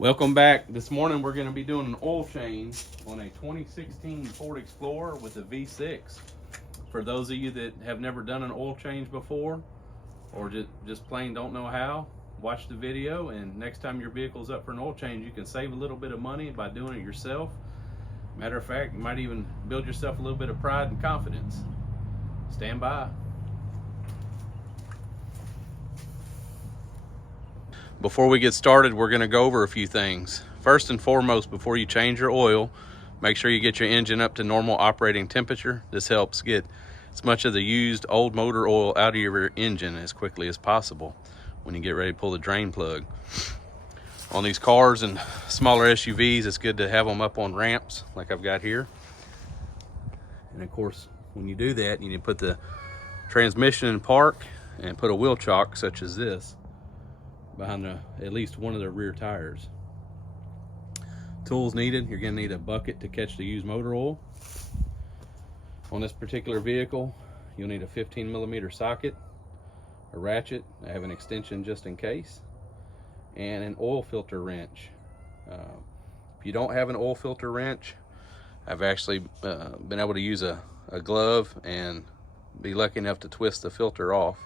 Welcome back. This morning we're going to be doing an oil change on a 2016 Ford Explorer with a V6. For those of you that have never done an oil change before or just plain don't know how, watch the video, and next time your vehicle's up for an oil change you can save a little bit of money by doing it yourself. Matter of fact, you might even build yourself a little bit of pride and confidence. Stand by. Before we get started, we're going to go over a few things. First and foremost, before you change your oil, make sure you get your engine up to normal operating temperature. This helps get as much of the used old motor oil out of your engine as quickly as possible when you get ready to pull the drain plug. On these cars and smaller SUVs, it's good to have them up on ramps like I've got here. And of course, when you do that, you need to put the transmission in park and put a wheel chock such as this behind at least one of the rear tires. Tools needed: you're going to need a bucket to catch the used motor oil. On this particular vehicle, you'll need a 15mm socket, a ratchet, I have an extension just in case, and an oil filter wrench. If you don't have an oil filter wrench, I've actually been able to use a glove and be lucky enough to twist the filter off.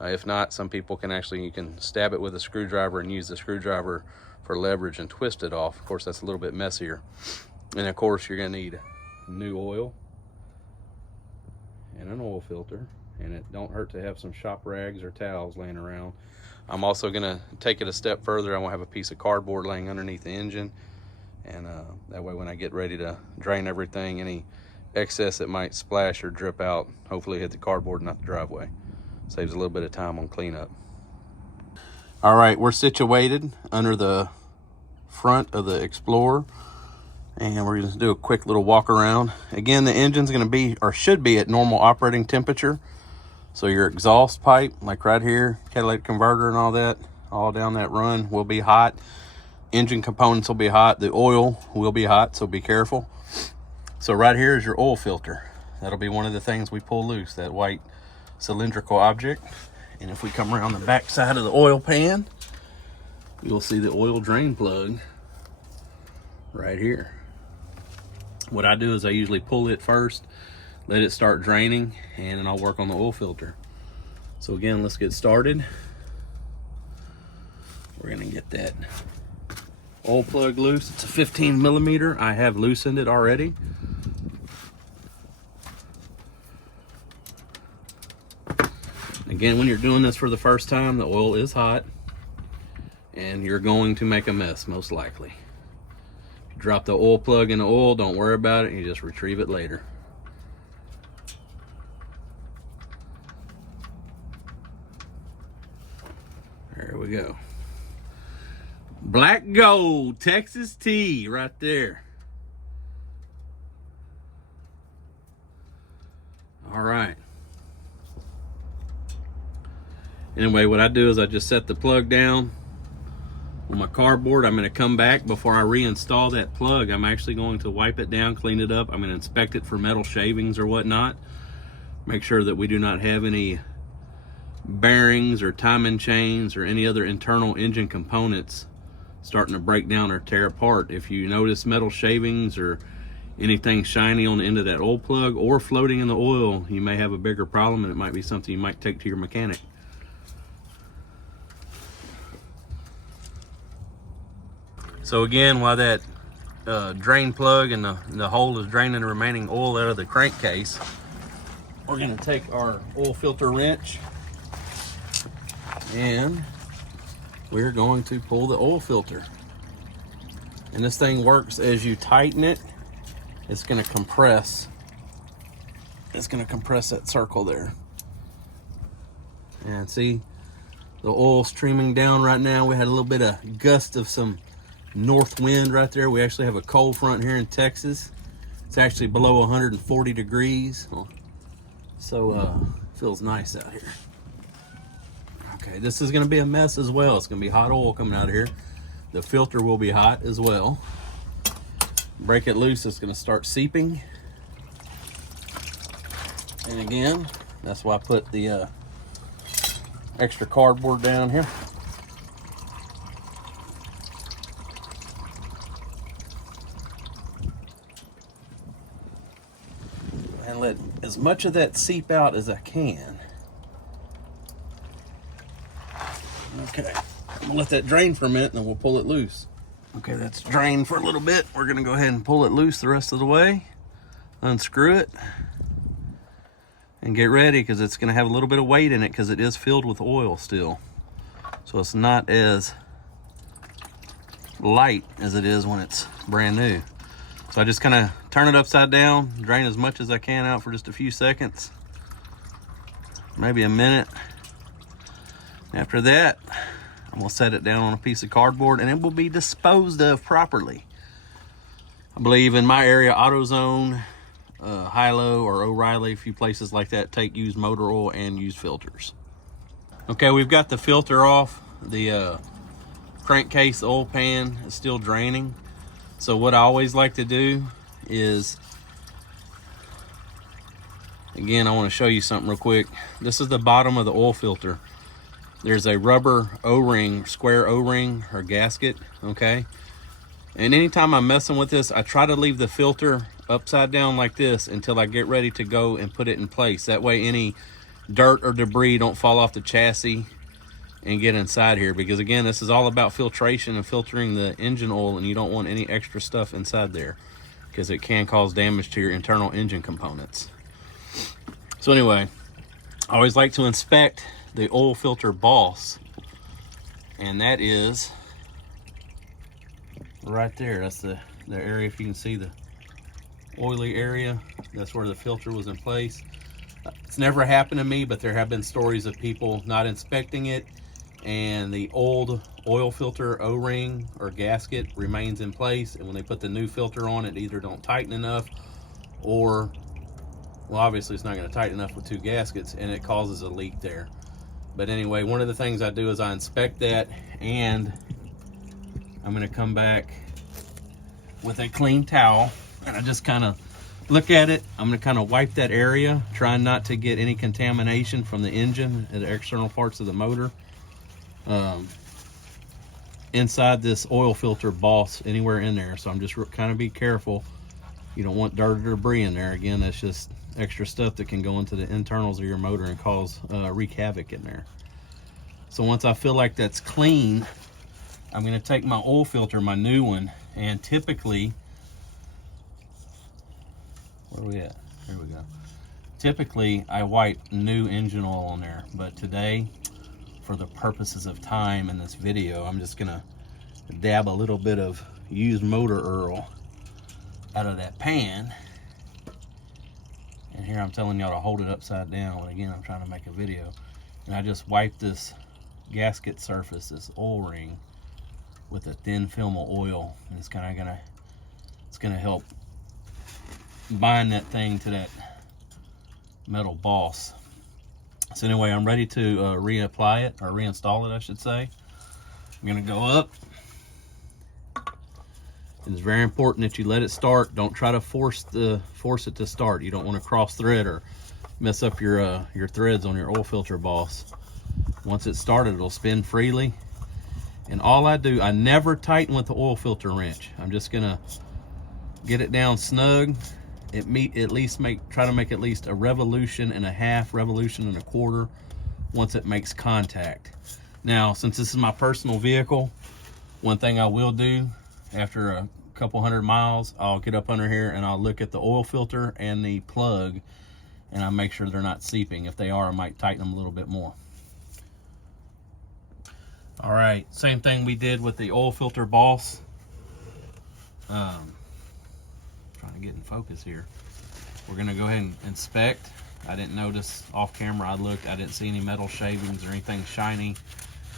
If not, some people you can stab it with a screwdriver and use the screwdriver for leverage and twist it off. Of course, that's a little bit messier. And of course, you're going to need new oil and an oil filter. And it don't hurt to have some shop rags or towels laying around. I'm also going to take it a step further. I'm going to have a piece of cardboard laying underneath the engine. And that way, when I get ready to drain everything, any excess that might splash or drip out, hopefully hit the cardboard, not the driveway. Saves a little bit of time on cleanup. All right, we're situated under the front of the Explorer, and we're going to do a quick little walk around. Again, the engine's going to be, or should be, at normal operating temperature. So your exhaust pipe, like right here, catalytic converter and all that, all down that run will be hot. Engine components will be hot. The oil will be hot, so be careful. So right here is your oil filter. That'll be one of the things we pull loose, that white cylindrical object. And if we come around the back side of the oil pan, you'll see the oil drain plug right here. What I do is I usually pull it first, let it start draining, and then I'll work on the oil filter. So again, let's get started. We're gonna get that oil plug loose. It's a 15mm. I have loosened it already. Again, when you're doing this for the first time, the oil is hot and you're going to make a mess, most likely. If you drop the oil plug in the oil, don't worry about it, you just retrieve it later. There we go. Black Gold Texas Tea right there. All right. Anyway, what I do is I just set the plug down on my cardboard. I'm going to come back before I reinstall that plug. I'm actually going to wipe it down, clean it up. I'm going to inspect it for metal shavings or whatnot. Make sure that we do not have any bearings or timing chains or any other internal engine components starting to break down or tear apart. If you notice metal shavings or anything shiny on the end of that oil plug or floating in the oil, you may have a bigger problem, and it might be something you might take to your mechanic. So again, while that drain plug and the hole is draining the remaining oil out of the crankcase, we're going to take our oil filter wrench and we're going to pull the oil filter. And this thing works as you tighten it. It's going to compress. It's going to compress that circle there. And see, the oil streaming down right now. We had a little bit of gust of some north wind right there. We actually have a cold front here in Texas. It's actually below 140 degrees. So feels nice out here. Okay, this is going to be a mess as well. It's going to be hot oil coming out of here. The filter will be hot as well. Break it loose, it's going to start seeping. And again, that's why I put the extra cardboard down here. and let as much of that seep out as I can. Okay, I'm gonna let that drain for a minute and then we'll pull it loose. Okay, that's drained for a little bit. We're gonna go ahead and pull it loose the rest of the way. Unscrew it and get ready, because it's gonna have a little bit of weight in it because it is filled with oil still. So it's not as light as it is when it's brand new. So I just kind of turn it upside down, drain as much as I can out for just a few seconds, maybe a minute. After that, I'm gonna set it down on a piece of cardboard and it will be disposed of properly. I believe in my area, AutoZone, Hilo, or O'Reilly, a few places like that take used motor oil and used filters. Okay, we've got the filter off. The crankcase oil pan is still draining. So what I always like to do is, again, I want to show you something real quick. This is the bottom of the oil filter. There's a rubber O-ring, square O-ring or gasket, okay? And anytime I'm messing with this, I try to leave the filter upside down like this until I get ready to go and put it in place. That way any dirt or debris don't fall off the chassis and get inside here, because again, this is all about filtration and filtering the engine oil, and you don't want any extra stuff inside there because it can cause damage to your internal engine components. So anyway, I always like to inspect the oil filter boss, and that is right there. That's the area, if you can see the oily area, that's where the filter was in place. It's never happened to me, but there have been stories of people not inspecting it and the old oil filter O-ring or gasket remains in place, and when they put the new filter on, it either don't tighten enough, or, well, obviously it's not going to tighten enough with two gaskets, and it causes a leak there. But anyway, one of the things I do is I inspect that, and I'm going to come back with a clean towel, and I just kind of look at it. I'm going to kind of wipe that area, trying not to get any contamination from the engine and the external parts of the motor inside this oil filter boss, anywhere in there. So I'm just kind of be careful. You don't want dirt or debris in there. Again, that's just extra stuff that can go into the internals of your motor and cause wreak havoc in there. So once I feel like that's clean, I'm going to take my oil filter, my new one, and typically, where are we at? Here we go. Typically, I wipe new engine oil on there, but today, for the purposes of time in this video, I'm just gonna dab a little bit of used motor oil out of that pan. And here I'm telling y'all to hold it upside down, but again, I'm trying to make a video. And I just wipe this gasket surface, this oil ring, with a thin film of oil, and it's gonna help bind that thing to that metal boss. So anyway, I'm ready to reapply it, or reinstall it, I should say. I'm gonna go up. It's very important that you let it start. Don't try to force it to start. You don't want to cross thread or mess up your threads on your oil filter boss. Once it's started, it'll spin freely. And all I do, I never tighten with the oil filter wrench. I'm just gonna get it down snug. Try to make at least a revolution and a half, revolution and a quarter once it makes contact. Now, since this is my personal vehicle, one thing I will do after a couple hundred miles, I'll get up under here and I'll look at the oil filter and the plug, and I'll make sure they're not seeping. If they are, I might tighten them a little bit more. All right, same thing we did with the oil filter boss. Trying to get in focus here. We're gonna go ahead and inspect. I didn't notice off camera, I looked, I didn't see any metal shavings or anything shiny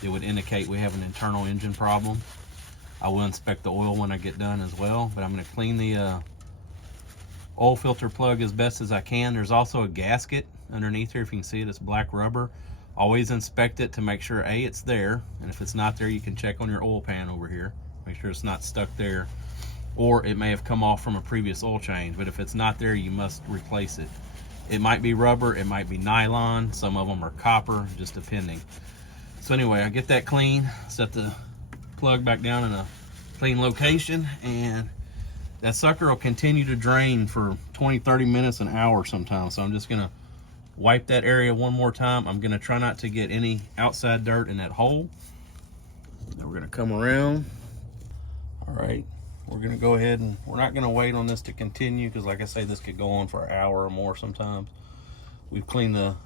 that would indicate we have an internal engine problem. I will inspect the oil when I get done as well, but I'm gonna clean the oil filter plug as best as I can. There's also a gasket underneath here. If you can see it, it's black rubber. Always inspect it to make sure A, it's there, and if it's not there, you can check on your oil pan over here. Make sure it's not stuck there, or it may have come off from a previous oil change, but if it's not there, you must replace it. It might be rubber, it might be nylon, some of them are copper, just depending. So anyway, I get that clean, set the plug back down in a clean location, and that sucker will continue to drain for 20, 30 minutes, an hour sometimes. So I'm just gonna wipe that area one more time. I'm gonna try not to get any outside dirt in that hole. Now we're gonna come around. All right, we're gonna go ahead and we're not gonna wait on this to continue because like I say, this could go on for an hour or more sometimes. We've cleaned the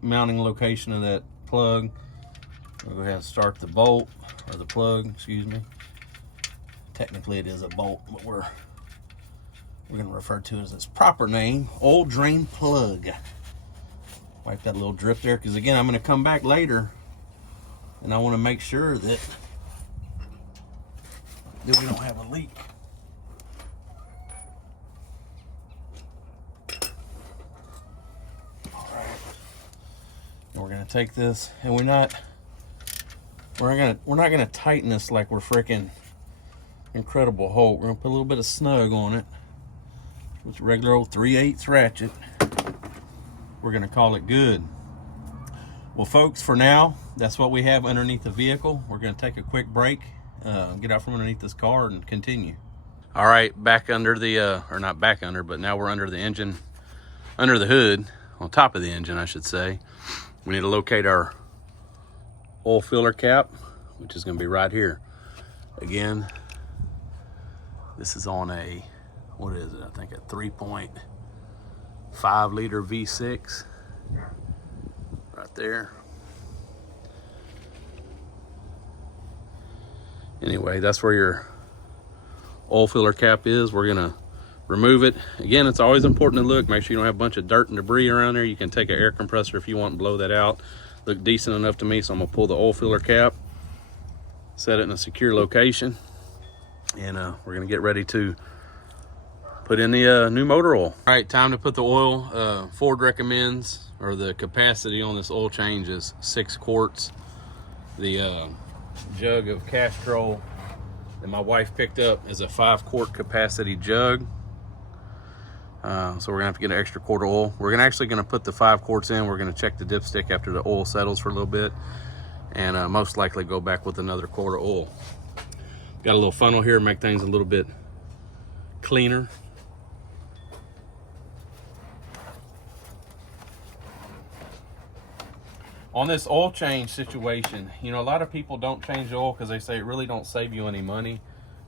mounting location of that plug. We'll go ahead and start the bolt, or the plug, excuse me. Technically it is a bolt, but we're gonna refer to it as its proper name, oil drain plug. Wipe that little drip there, because again, I'm gonna come back later and I wanna make sure that we don't have a leak. All right, and we're gonna take this, and we're not gonna tighten this like we're freaking Incredible Hulk. We're gonna put a little bit of snug on it. It's a regular old 3/8 ratchet. We're gonna call it good. Well, folks, for now, that's what we have underneath the vehicle. We're gonna take a quick break, get out from underneath this car and continue. All right, back under the, or not back under, but now we're under the engine, under the hood, on top of the engine, I should say. We need to locate our oil filler cap, which is gonna be right here. Again, this is on a, what is it? I think a 3.5 liter V6 right there. Anyway, that's where your oil filler cap is. We're gonna remove it. Again, it's always important to look, make sure you don't have a bunch of dirt and debris around there. You can take an air compressor if you want and blow that out. Look decent enough to me, so I'm gonna pull the oil filler cap, set it in a secure location, and we're gonna get ready to put in the new motor oil. All right, time to put the oil. Ford recommends, or the capacity on this oil change is 6 quarts. The jug of Castrol that my wife picked up is a 5-quart capacity jug. So we're gonna have to get an extra quart of oil. We're actually gonna put the 5 quarts in. We're gonna check the dipstick after the oil settles for a little bit, and most likely go back with another quart of oil. Got a little funnel here, make things a little bit cleaner. On this oil change situation, you know, a lot of people don't change the oil because they say it really don't save you any money,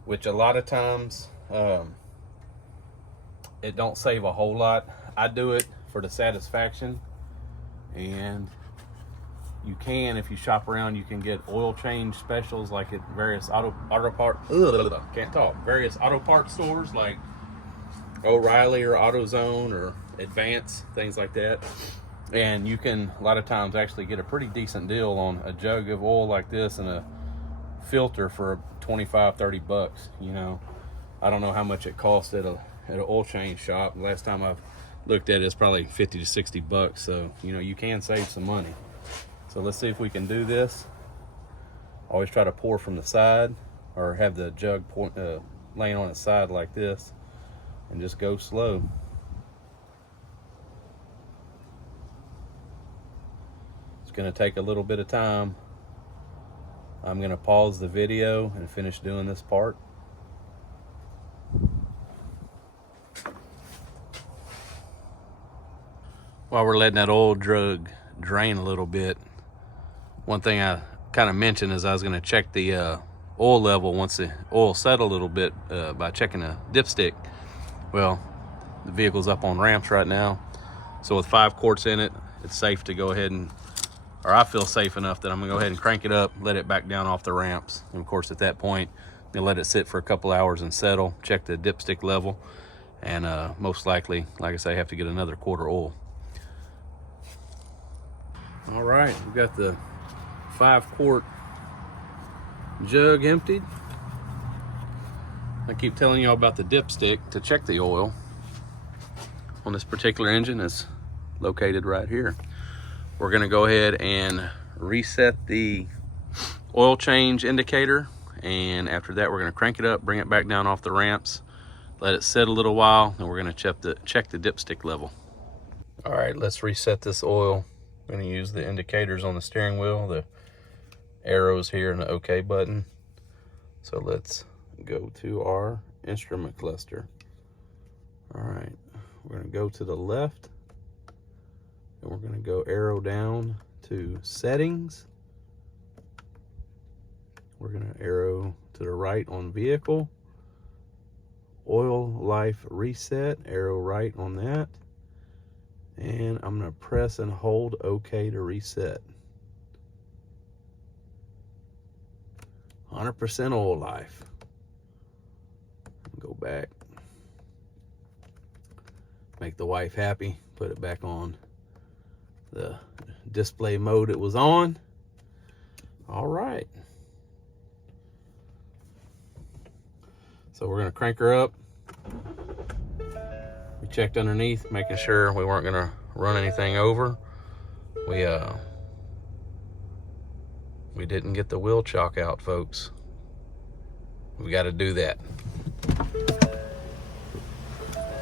which a lot of times it don't save a whole lot. I do it for the satisfaction, and you can, if you shop around, you can get oil change specials like at various various auto parts stores like O'Reilly or AutoZone or Advance, things like that. And you can, a lot of times, actually get a pretty decent deal on a jug of oil like this and a filter for 25, 30 bucks. You know, I don't know how much it costs at an oil change shop. Last time I've looked at it, it's probably 50 to 60 bucks. So, you know, you can save some money. So let's see if we can do this. Always try to pour from the side, or have the jug laying on its side like this, and just go slow. It's going to take a little bit of time. I'm going to pause the video and finish doing this part. While we're letting that oil jug drain a little bit, one thing I kind of mentioned is I was going to check the oil level once the oil settled a little bit by checking the dipstick. Well, the vehicle's up on ramps right now, so with 5 quarts in it, it's safe to go ahead and, or I feel safe enough that I'm gonna go ahead and crank it up, let it back down off the ramps. And of course, at that point, I'm gonna let it sit for a couple hours and settle, check the dipstick level, and most likely, like I say, have to get another quart of oil. All right, we've got the 5-quart jug emptied. I keep telling y'all about the dipstick to check the oil on this particular engine. Is located right here. We're gonna go ahead and reset the oil change indicator, and after that we're gonna crank it up, bring it back down off the ramps, let it sit a little while, and we're gonna check the dipstick level. All right, let's reset this oil. I'm gonna use the indicators on the steering wheel, the arrows here and the OK button. So let's go to our instrument cluster. All right, we're gonna go to the left and we're gonna go arrow down to settings. We're gonna arrow to the right on vehicle. Oil life reset, arrow right on that. And I'm gonna press and hold OK to reset. 100% oil life. Go back. Make the wife happy. Put it back on the display mode it was on. All right. So we're gonna crank her up. We checked underneath, making sure we weren't gonna run anything over. We didn't get the wheel chock out, folks. We got to do that.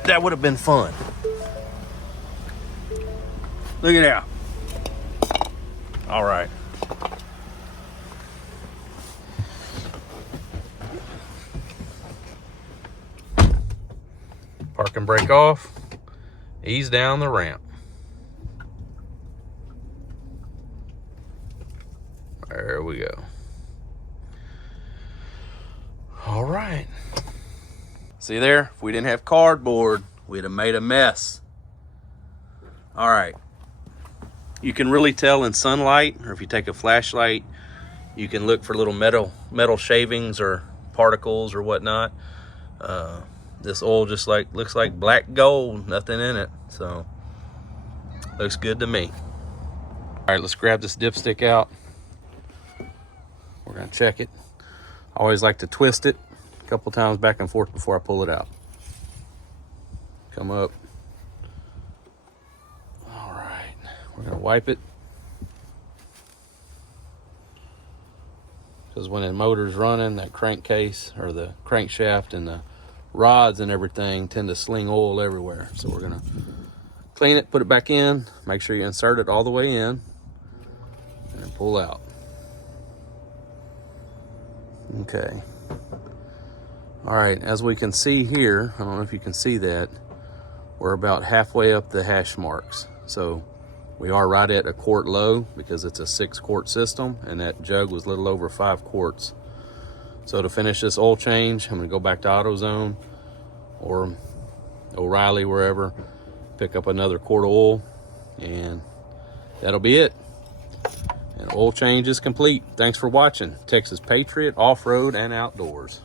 That would have been fun. Look at that. All right. Park and brake off. Ease down the ramp. There we go. All right. See there? If we didn't have cardboard, we'd have made a mess. All right. You can really tell in sunlight, or if you take a flashlight, you can look for little metal shavings or particles or whatnot. This oil just looks like black gold, nothing in it. So looks good to me. All right, let's grab this dipstick out. We're gonna check it. I always like to twist it a couple times back and forth before I pull it out. Come up. All right, we're gonna wipe it. Because when the motor's running, that crankcase or the crankshaft and the rods and everything tend to sling oil everywhere. So we're gonna clean it, put it back in, make sure you insert it all the way in, and pull out. Okay. All right, as we can see here, I don't know if you can see that, we're about halfway up the hash marks. So we are right at a quart low because it's a 6-quart system, and that jug was a little over 5 quarts. So to finish this oil change, I'm gonna go back to AutoZone or O'Reilly, wherever, pick up another quart of oil, and that'll be it. And oil change is complete. Thanks for watching Texas Patriot Off-Road and Outdoors.